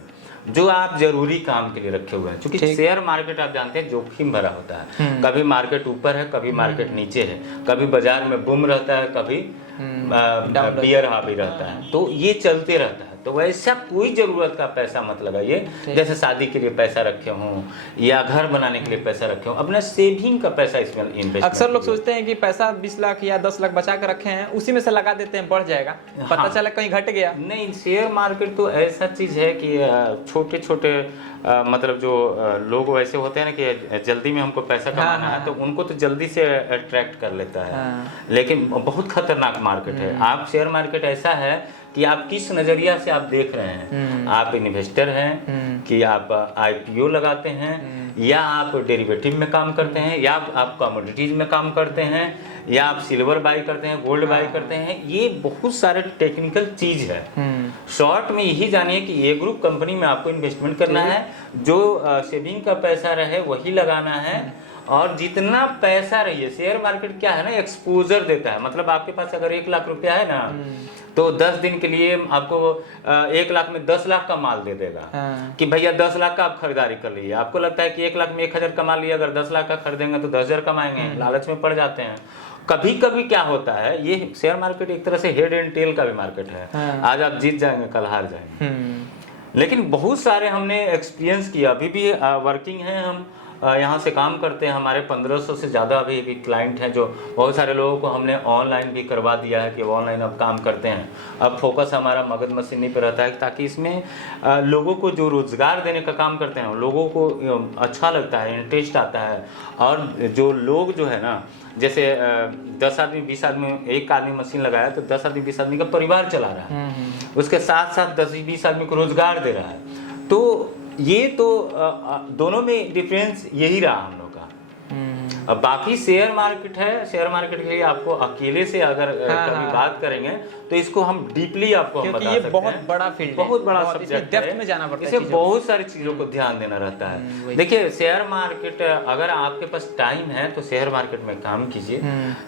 जो आप जरूरी काम के लिए रखे हुए हैं, क्योंकि शेयर मार्केट आप जानते हैं जोखिम भरा होता है। कभी मार्केट ऊपर है, कभी मार्केट नीचे है, कभी बाजार में बूम रहता है, कभी बियर हावी रहता है। तो ये चलते रहता है। तो वैसा कोई जरूरत का पैसा मत लगाइए, जैसे शादी के लिए पैसा रखे हों या घर बनाने के लिए पैसा रखे हों। अपना सेविंग का पैसा इसमें इन्वेस्ट। अक्सर लोग सोचते हैं कि पैसा 20 लाख या 10 लाख बचा कर रखे हैं, उसी में से लगा देते हैं, बढ़ जाएगा, पता चला कहीं घट गया। नहीं, शेयर मार्केट तो ऐसा चीज है कि छोटे छोटे मतलब जो लोग वैसे होते हैं ना कि जल्दी में हमको पैसा कमाना है, तो उनको तो जल्दी से अट्रैक्ट कर लेता है। लेकिन बहुत खतरनाक मार्केट है। आप शेयर मार्केट ऐसा है कि आप किस नजरिया से आप देख रहे हैं। आप इन्वेस्टर हैं कि आप IPO लगाते हैं, या आप डेरिवेटिव में काम करते हैं, या आप कमोडिटीज में काम करते हैं, या आप सिल्वर बाई करते हैं, गोल्ड बाई करते हैं। ये बहुत सारे टेक्निकल चीज है। शॉर्ट में यही जानिए कि ए ग्रुप कंपनी में आपको इन्वेस्टमेंट करना है, जो सेविंग का पैसा रहे वही लगाना है। और जितना पैसा रहिए, शेयर मार्केट क्या है ना, एक्सपोजर देता है। मतलब आपके पास अगर 1 लाख रुपया है ना, तो 10 दिन के लिए आपको 1 लाख में 10 लाख का माल दे देगा। कि भैया 10 लाख का आप खरीदारी कर लीजिए। आपको लगता है कि 1 लाख में 1,000 कमा लिया, अगर 10 लाख का खरीदेंगे तो 10,000 कमाएंगे। लालच में पड़ जाते हैं। कभी कभी क्या होता है, ये शेयर मार्केट एक तरह से हेड एंड टेल का भी मार्केट है। आज आप जीत जाएंगे, कल हार जाएंगे। लेकिन बहुत सारे हमने एक्सपीरियंस किया, अभी भी वर्किंग हैं हम, यहाँ से काम करते हैं। हमारे 1500 से ज़्यादा अभी भी क्लाइंट हैं, जो बहुत सारे लोगों को हमने ऑनलाइन भी करवा दिया है कि वो ऑनलाइन अब काम करते हैं। अब फोकस हमारा मगध मशीनी पे रहता है, ताकि इसमें लोगों को जो रोज़गार देने का काम करते हैं लोगों को अच्छा लगता है, इंटरेस्ट आता है। और जो लोग जो है ना, जैसे 10 आदमी 20 आदमी, एक आदमी मशीन लगाया तो 10 आदमी 20 आदमी का परिवार चला रहा है, उसके साथ साथ 10-20 आदमी को रोज़गार दे रहा है। तो ये तो दोनों में डिफरेंस यही रहा हम लोग का। अब बाकी शेयर मार्केट है, शेयर मार्केट के लिए आपको अकेले से अगर कभी बात करेंगे तो इसको हम डीपली आपको हम बता सकते हैं, क्योंकि ये बहुत बड़ा फील्ड है, बहुत बड़ा सब्जेक्ट है, में जाना पड़ता है, इसे बहुत सारी चीज़ों को ध्यान देना रहता है। देखिए शेयर मार्केट, अगर आपके पास टाइम है तो शेयर मार्केट में काम कीजिए,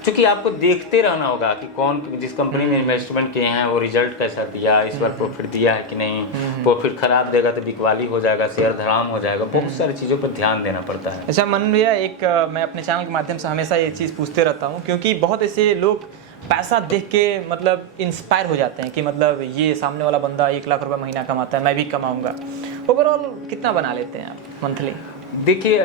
क्योंकि आपको देखते रहना होगा कि कौन जिस कंपनी में इन्वेस्टमेंट किए हैं वो रिजल्ट कैसा दिया, इस बार प्रॉफिट दिया है कि नहीं, प्रॉफिट खराब देगा तो बिकवाली हो जाएगा, शेयर धराम हो जाएगा, बहुत सारी चीज़ों पर ध्यान देना पड़ता है। अच्छा मनन भैया, एक मैं अपने चैनल के माध्यम से हमेशा ये चीज़ पूछते रहता हूँ, क्योंकि बहुत ऐसे लोग पैसा देख के मतलब इंस्पायर हो जाते हैं कि मतलब ये सामने वाला बंदा 1 लाख रुपए महीना कमाता है, मैं भी कमाऊंगा। ओवरऑल कितना बना लेते हैं आप मंथली? देखिए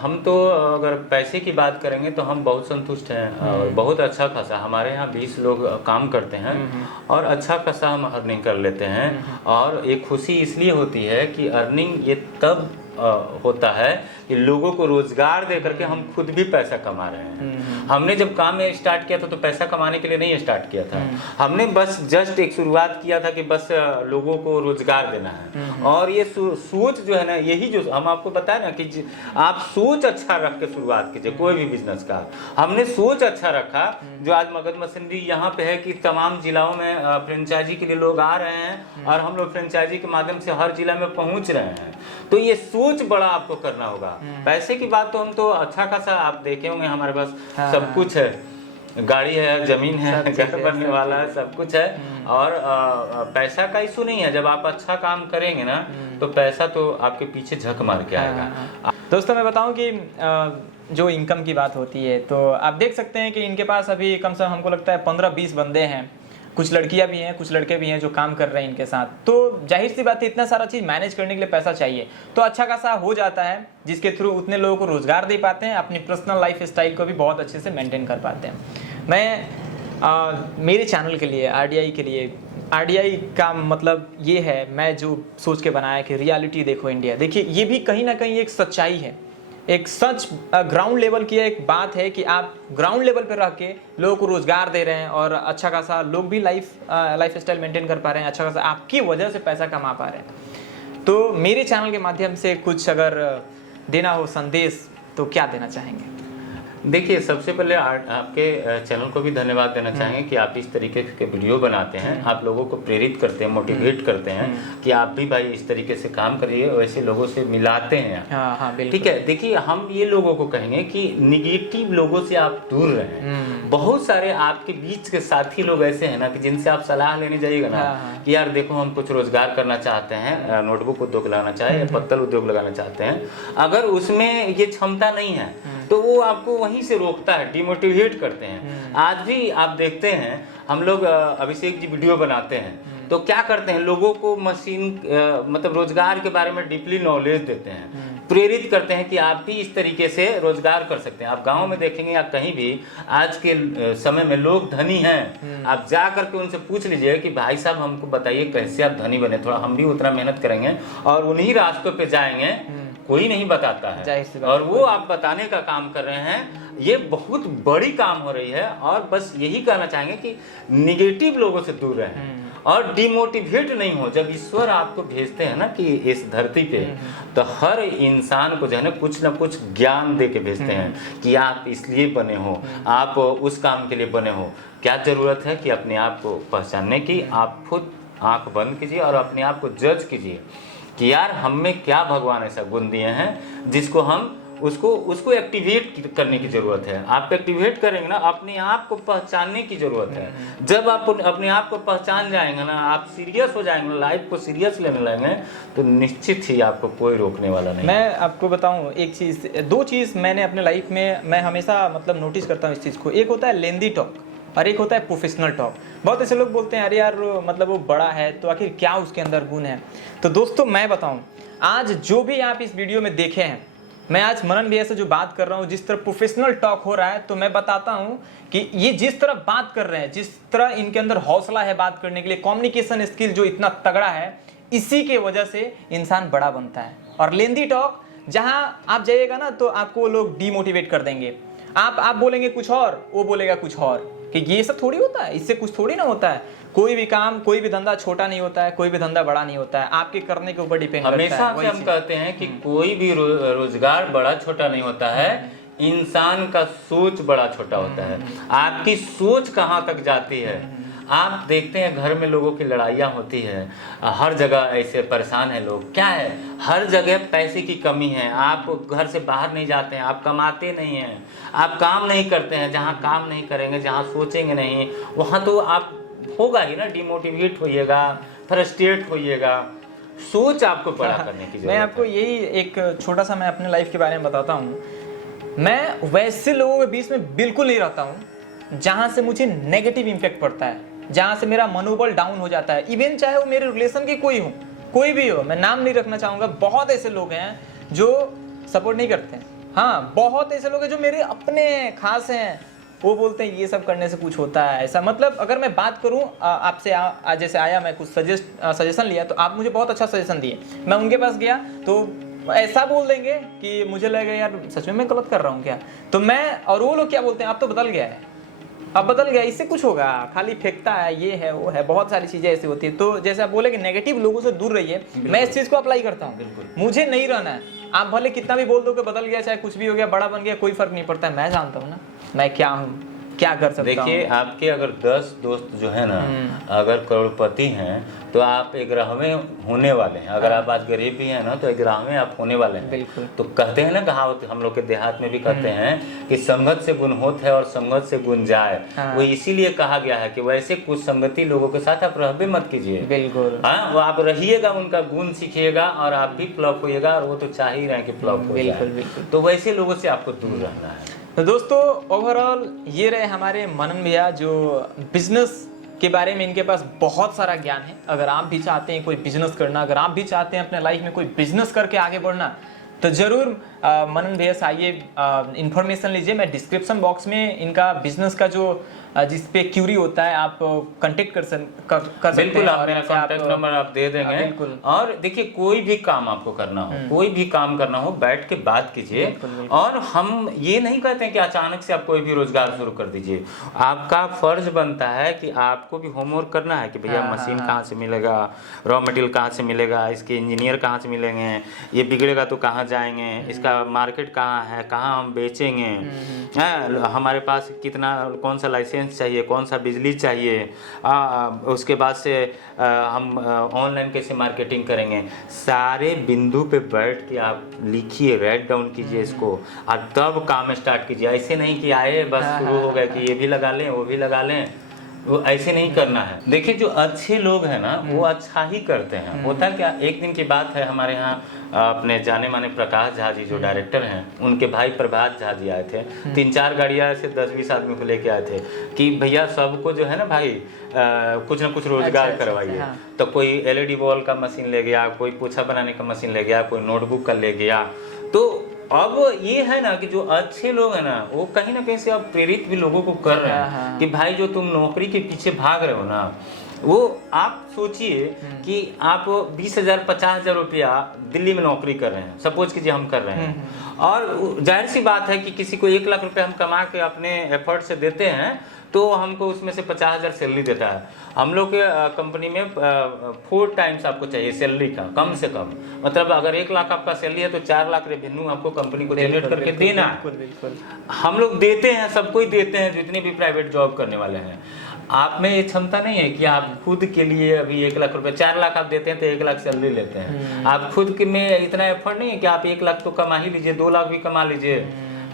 हम तो अगर पैसे की बात करेंगे तो हम बहुत संतुष्ट हैं, और बहुत अच्छा खासा हमारे यहाँ 20 लोग काम करते हैं और अच्छा खासा हम अर्निंग कर लेते हैं। और एक खुशी इसलिए होती है कि अर्निंग ये तब होता है कि लोगों को रोजगार दे करके हम खुद भी पैसा कमा रहे हैं। हमने जब काम में स्टार्ट किया था तो पैसा कमाने के लिए नहीं स्टार्ट किया था, हमने बस जस्ट एक शुरुआत किया था कि बस लोगों को रोजगार देना है। और ये सोच जो है ना, यही जो हम आपको बताए ना कि आप सोच अच्छा रख के शुरुआत कीजिए कोई भी बिजनेस का। हमने सोच अच्छा रखा, जो आज मगध मशीनरी यहाँ पे है कि तमाम जिलाओं में फ्रेंचाइजी के लिए लोग आ रहे हैं और हम लोग फ्रेंचाइजी के माध्यम से हर जिला में पहुँच रहे हैं। तो ये सोच बड़ा आपको करना होगा। पैसे की बात तो हम तो अच्छा खासा आप देखे होंगे, हमारे पास सब कुछ है, गाड़ी है, जमीन है, घर बनने वाला है, सब कुछ है। और पैसा का इशू नहीं है, जब आप अच्छा काम करेंगे ना तो पैसा तो आपके पीछे झक मार के आएगा। दोस्तों मैं बताऊं कि जो इनकम की बात होती है तो आप देख सकते हैं कि इनके पास अभी कम से कम हमको लगता है 15-20 बंदे हैं, कुछ लड़कियां भी हैं, कुछ लड़के भी हैं जो काम कर रहे हैं इनके साथ। तो जाहिर सी बात है इतना सारा चीज़ मैनेज करने के लिए पैसा चाहिए, तो अच्छा खासा हो जाता है, जिसके थ्रू उतने लोगों को रोजगार दे पाते हैं, अपनी पर्सनल लाइफ स्टाइल को भी बहुत अच्छे से मेंटेन कर पाते हैं। मैं मेरे चैनल के लिए, आरडीआई के लिए, आरडीआई का मतलब ये है, मैं जो सोच के बनाया कि रियलिटी देखो इंडिया। देखिए ये भी कहीं ना कहीं एक सच्चाई है, एक सच ग्राउंड लेवल की एक बात है कि आप ग्राउंड लेवल पर रह के लोगों को रोजगार दे रहे हैं और अच्छा खासा लोग भी लाइफ स्टाइल मेंटेन कर पा रहे हैं, अच्छा खासा आपकी वजह से पैसा कमा पा रहे हैं। तो मेरे चैनल के माध्यम से कुछ अगर देना हो संदेश तो क्या देना चाहेंगे? देखिए सबसे पहले आपके चैनल को भी धन्यवाद देना चाहेंगे कि आप इस तरीके के वीडियो बनाते हैं, आप लोगों को प्रेरित करते हैं, मोटिवेट करते हैं कि आप भी भाई इस तरीके से काम करिए, वैसे लोगों से मिलाते हैं। हाँ, ठीक है। देखिए हम ये लोगों को कहेंगे कि निगेटिव लोगों से आप दूर रहें। बहुत सारे आपके बीच के साथी लोग ऐसे हैं ना कि जिनसे आप सलाह लेने जाइएगा ना कि यार देखो हम कुछ रोजगार करना चाहते हैं, नोटबुक उद्योग लगाना चाहे या पत्तल उद्योग लगाना चाहते हैं, अगर उसमें ये क्षमता नहीं है तो वो आपको वहीं से रोकता है, डिमोटिवेट करते हैं। आज भी आप देखते हैं हम लोग अभिषेक जी वीडियो बनाते हैं तो क्या करते हैं, लोगों को मशीन मतलब रोजगार के बारे में डीपली नॉलेज देते हैं, प्रेरित करते हैं कि आप भी इस तरीके से रोजगार कर सकते हैं। आप गांव में देखेंगे या कहीं भी आज के समय में लोग धनी हैं, आप जा करके उनसे पूछ लीजिए कि भाई साहब हमको बताइए कैसे आप धनी बने, थोड़ा हम भी उतना मेहनत करेंगे और उन्हीं रास्तों पे जाएंगे, कोई नहीं बताता है और वो आप बताने का काम कर रहे हैं। ये बहुत बड़ी काम हो रही है और बस यही कहना चाहेंगे कि निगेटिव लोगों से दूर रहें और डिमोटिवेट नहीं हो। जब ईश्वर आपको भेजते हैं ना कि इस धरती पे, तो हर इंसान को जो है ना कुछ ज्ञान दे के भेजते हैं कि आप इसलिए बने हो, आप उस काम के लिए बने हो। क्या जरूरत है कि अपने आप को पहचानने की, आप खुद आंख बंद कीजिए और अपने आप को जज कीजिए कि यार हम में क्या भगवान ऐसा गुण दिए हैं जिसको हम उसको एक्टिवेट करने की जरूरत है। आप एक्टिवेट करेंगे ना, अपने आप को पहचानने की जरूरत है। जब आप अपने आप को पहचान जाएंगे ना, आप सीरियस हो जाएंगे, लाइफ को सीरियस लेने लगेंगे, तो निश्चित ही आपको कोई रोकने वाला नहीं। मैं आपको बताऊं एक चीज़, 2 चीज़ मैंने अपने लाइफ में मैं हमेशा मतलब नोटिस करता हूं इस चीज़ को। एक होता है लेंदी टॉक, और एक होता है प्रोफेशनल टॉक। बहुत ऐसे लोग बोलते हैं अरे यार मतलब वो बड़ा है तो आखिर क्या उसके अंदर गुण है। तो दोस्तों मैं बताऊं, आज जो भी आप इस वीडियो में देखे हैं, मैं आज मनन भैया से जो बात कर रहा हूँ, जिस तरह प्रोफेशनल टॉक हो रहा है, तो मैं बताता हूँ कि ये जिस तरह बात कर रहे हैं, जिस तरह इनके अंदर हौसला है बात करने के लिए, कम्युनिकेशन स्किल जो इतना तगड़ा है, इसी के वजह से इंसान बड़ा बनता है। और लेंदी टॉक जहां आप जाइएगा ना तो आपको वो लोग डीमोटिवेट कर देंगे। आप बोलेंगे कुछ और, वो बोलेगा कुछ और, कि ये सब थोड़ी होता है, इससे कुछ थोड़ी ना होता है। कोई भी काम, कोई भी धंधा छोटा नहीं होता है, कोई भी धंधा बड़ा नहीं होता है, आपके करने के ऊपर डिपेंड करता है। हमेशा से हम कहते हैं कि कोई भी रोजगार बड़ा छोटा नहीं होता है, इंसान का सोच बड़ा छोटा होता है। आपकी सोच कहाँ तक जाती है। आप देखते हैं घर में लोगों की लड़ाइयाँ होती है, हर जगह ऐसे परेशान है लोग। क्या है, हर जगह पैसे की कमी है। आप घर से बाहर नहीं जाते हैं, आप कमाते नहीं हैं, आप काम नहीं करते हैं। जहाँ काम नहीं करेंगे, जहाँ सोचेंगे नहीं, वहाँ तो आप होगा ही ना, डिमोटिवेट होइएगा, फ्रस्ट्रेट होइएगा। सोच आपको बड़ा करने की जरूरत है। मैं आपको यही एक छोटा सा मैं अपने लाइफ के बारे में बताता हूँ। मैं वैसे लोगों के बीच में बिल्कुल नहीं रहता हूँ जहाँ से मुझे नेगेटिव इम्पैक्ट पड़ता है, जहाँ से मेरा मनोबल डाउन हो जाता है। इवन चाहे वो मेरे रिलेशन की कोई हो, कोई भी हो, मैं नाम नहीं रखना चाहूँगा। बहुत ऐसे लोग हैं जो सपोर्ट नहीं करते हैं। हाँ, बहुत ऐसे लोग हैं जो मेरे अपने खास हैं, वो बोलते हैं ये सब करने से कुछ होता है ऐसा। मतलब अगर मैं बात करूं आपसे, जैसे आया, मैं कुछ सजेशन लिया तो आप मुझे बहुत अच्छा सजेशन दिए, मैं उनके पास गया तो ऐसा बोल देंगे कि मुझे लगेगा यार सच में मैं गलत कर रहा हूँ क्या। तो मैं, और वो लोग क्या बोलते हैं, आप तो बदल गया है, अब बदल गया, इससे कुछ होगा, खाली फेंकता है, ये है वो है, बहुत सारी चीजें ऐसी होती है। तो जैसे आप बोले कि नेगेटिव लोगों से दूर रहिए, मैं इस चीज को अप्लाई करता हूँ। मुझे नहीं रहना है। आप भले कितना भी बोल दो कि बदल गया, चाहे कुछ भी हो गया, बड़ा बन गया, कोई फर्क नहीं पड़ता है। मैं जानता हूँ ना मैं क्या हूँ, क्या कर सकता हूँ। देखिए, आपके अगर 10 दोस्त जो है ना, अगर करोड़पति हैं तो आप 11वें होने वाले हैं। अगर आप आज गरीब भी हैं ना तो 11वें आप होने वाले हैं। बिल्कुल। तो कहते हैं ना, कहावत हम लोग के देहात में भी कहते हैं कि संगत से गुण होत है और संगत से गुण जाए। वो इसीलिए कहा गया है कि वैसे कुछ संगति लोगों के साथ आप रहबे मत कीजिए। बिल्कुल। हाँ, वो आप रहिएगा, उनका गुण सीखिएगा और आप भी फ्लॉप होइएगा, और वो तो चाह ही रहे हैं कि फ्लॉप हो जाए। तो वैसे लोगों से आपको दूर रहना है। तो दोस्तों ओवरऑल ये रहे हमारे मनन भैया, जो बिजनेस के बारे में इनके पास बहुत सारा ज्ञान है। अगर आप भी चाहते हैं कोई बिजनेस करना, अगर आप भी चाहते हैं अपने लाइफ में कोई बिजनेस करके आगे बढ़ना, तो जरूर मनन भैया से आइए, इन्फॉर्मेशन लीजिए। मैं डिस्क्रिप्शन बॉक्स में इनका बिजनेस का जो जिस पे क्यूरी होता है आप कांटेक्ट कर सकते हैं। बिल्कुल, आप मेरा कांटेक्ट नंबर आप दे देंगे। बिल्कुल। और देखिए, कोई भी काम आपको करना हो, कोई भी काम करना हो, बैठ के बात कीजिए। और हम ये नहीं कहते हैं कि अचानक से आप कोई भी रोजगार शुरू कर दीजिए। आपका फर्ज बनता है कि आपको भी होमवर्क करना है कि भैया मशीन कहाँ से मिलेगा, रॉ मटेरियल कहाँ से मिलेगा, इसके इंजीनियर कहाँ से मिलेंगे, ये बिगड़ेगा तो कहाँ जाएंगे, इसका मार्केट कहाँ है, कहाँ हम बेचेंगे, हमारे पास कितना, कौन सा लाइसेंस चाहिए, कौन सा बिजली चाहिए, उसके बाद से हम ऑनलाइन कैसे मार्केटिंग करेंगे। सारे बिंदु पे बैठ के आप लिखिए, राइट डाउन कीजिए इसको, और तब काम स्टार्ट कीजिए। ऐसे नहीं कि आए बस शुरू हो गए कि ये भी लगा लें वो भी लगा लें, वो ऐसे नहीं करना है। देखिए, जो अच्छे लोग हैं ना वो अच्छा ही करते हैं। होता क्या, एक दिन की बात है, हमारे यहाँ अपने जाने माने प्रकाश झा जी जो डायरेक्टर हैं, उनके भाई प्रभात झा जी आए थे। 3-4 गाड़ियाँ ऐसे 10-20 आदमी को लेके आए थे कि भैया सबको जो है ना भाई कुछ ना कुछ रोजगार करवाइए। हाँ। तो कोई LED बॉल का मशीन ले गया, कोई पोछा बनाने का मशीन ले गया, कोई नोटबुक का ले गया। तो अब ये है ना कि जो अच्छे लोग हैं ना वो कहीं ना कहीं से अब प्रेरित भी लोगों को कर रहे हैं कि भाई जो तुम नौकरी के पीछे भाग रहे हो ना, वो आप सोचिए कि आप 20,000 50,000 रुपया दिल्ली में नौकरी कर रहे हैं, सपोज कीजिए हम कर रहे हैं, और जाहिर सी बात है कि किसी को 1 लाख रुपया हम कमा के अपने एफर्ट से देते हैं तो हमको उसमें से 50,000 सैलरी देता है। हम लोग के कंपनी में 4 टाइम्स आपको चाहिए सैलरी का, कम से कम। मतलब अगर 1 लाख आपका सैलरी है तो 4 लाख रेवेन्यू आपको कंपनी को जनरेट करके देना है। हम लोग देते हैं, सबको ही देते हैं, जितने भी प्राइवेट जॉब करने वाले हैं। आप में ये क्षमता नहीं है कि आप खुद के लिए अभी 1 लाख रुपए, 4 लाख आप देते हैं तो 1 लाख सैलरी लेते हैं। आप खुद के में इतना एफर्ट नहीं है कि आप 1 लाख तो कमा ही लीजिए, 2 लाख भी कमा लीजिए।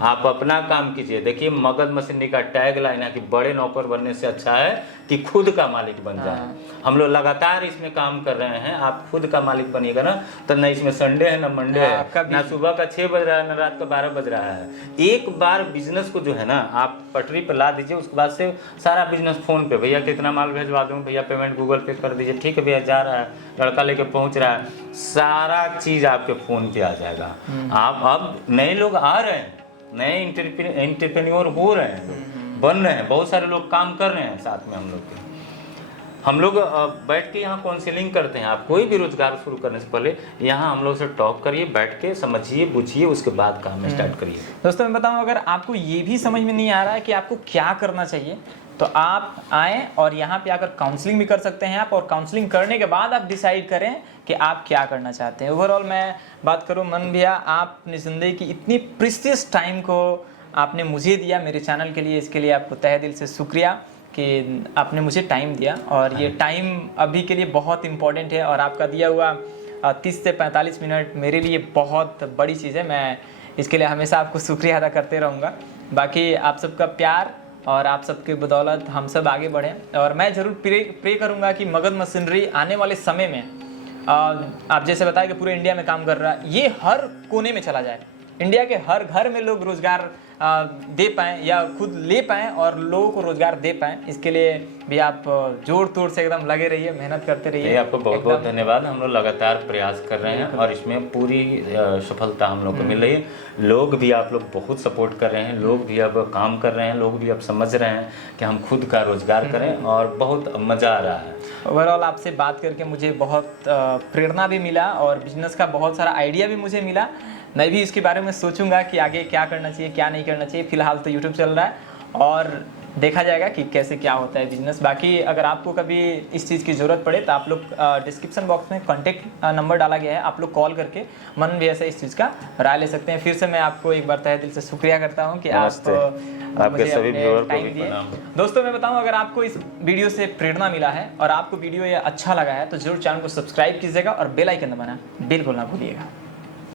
आप अपना काम कीजिए। देखिए मगध मशीनरी का टैग लाइन है कि बड़े नौकर बनने से अच्छा है कि खुद का मालिक बन जाए। हम लोग लगातार इसमें काम कर रहे हैं। आप खुद का मालिक बनिएगा ना तो न इसमें संडे है न मंडे है, ना सुबह का 6 बज रहा है न रात का 12 बज रहा है। एक बार बिजनेस को जो है ना आप पटरी पर ला दीजिए, उसके बाद से सारा बिजनेस फोन पे, भैया कितना माल भेजवा दूँ, भैया पेमेंट गूगल पे कर दीजिए, ठीक है भैया जा रहा है, लड़का लेके पहुंच रहा है, सारा चीज आपके फोन पे आ जाएगा। आप अब नए लोग आ रहे हैं, नए एंटरप्रेन्योर हो रहे हैं, बन रहे हैं, बहुत सारे लोग काम कर रहे हैं साथ में हम लोग बैठ के यहाँ काउंसलिंग करते हैं। आप कोई भी रोजगार शुरू करने से पहले यहाँ हम लोग से टॉक करिए, बैठ के समझिए बुझिए, उसके बाद काम स्टार्ट करिए। दोस्तों मैं बताऊँ, अगर आपको ये भी समझ में नहीं आ रहा है कि आपको क्या करना चाहिए तो आप आएँ और यहाँ पे आकर काउंसलिंग भी कर सकते हैं आप, और काउंसलिंग करने के बाद आप डिसाइड करें कि आप क्या करना चाहते हैं। ओवरऑल मैं बात करूँ, मन भैया आपने ज़िंदगी की इतनी प्रीशियस टाइम को आपने मुझे दिया मेरे चैनल के लिए, इसके लिए आपको तहे दिल से शुक्रिया कि आपने मुझे टाइम दिया। और ये टाइम अभी के लिए बहुत इम्पोर्टेंट है, और आपका दिया हुआ 30 से 45 मिनट मेरे लिए बहुत बड़ी चीज़ है। मैं इसके लिए हमेशा आपको शुक्रिया अदा करते रहूँगा। बाकी आप सबका प्यार और आप सबके बदौलत हम सब आगे बढ़ें, और मैं ज़रूर प्रे करूँगा कि मगध मशीनरी आने वाले समय में आप जैसे बताया कि पूरे इंडिया में काम कर रहा है, ये हर कोने में चला जाए, इंडिया के हर घर में लोग रोज़गार दे पाएँ या खुद ले पाएँ और लोगों को रोज़गार दे पाएँ। इसके लिए भी आप जोर तोड़ से एकदम लगे रहिए, मेहनत करते रहिए। आपको बहुत बहुत धन्यवाद। हम लोग लगातार प्रयास कर रहे हैं और इसमें पूरी सफलता हम लोग को मिल रही है। लोग भी, आप लोग बहुत सपोर्ट कर रहे हैं, लोग भी अब काम कर रहे हैं, लोग भी अब समझ रहे हैं कि हम खुद का रोज़गार करें, और बहुत मज़ा आ रहा है। ओवरऑल आपसे बात करके मुझे बहुत प्रेरणा भी मिला और बिजनेस का बहुत सारा आइडिया भी मुझे मिला। मैं भी इसके बारे में सोचूंगा कि आगे क्या करना चाहिए क्या नहीं करना चाहिए। फिलहाल तो यूट्यूब चल रहा है और देखा जाएगा कि कैसे क्या होता है बिजनेस। बाकी अगर आपको कभी इस चीज़ की ज़रूरत पड़े तो आप लोग डिस्क्रिप्शन बॉक्स में कॉन्टेक्ट नंबर डाला गया है, आप लोग कॉल करके मन भी ऐसे इस चीज़ का राय ले सकते हैं। फिर से मैं आपको एक बार तहे दिल से शुक्रिया करता हूँ कि आप मुझे अपने टाइम दिए। दोस्तों मैं बताऊँ, अगर आपको इस वीडियो से प्रेरणा मिला है और आपको वीडियो ये अच्छा लगा है तो जरूर चैनल को सब्सक्राइब कीजिएगा और बेल आइकन दबाना बिल्कुल ना भूलिएगा।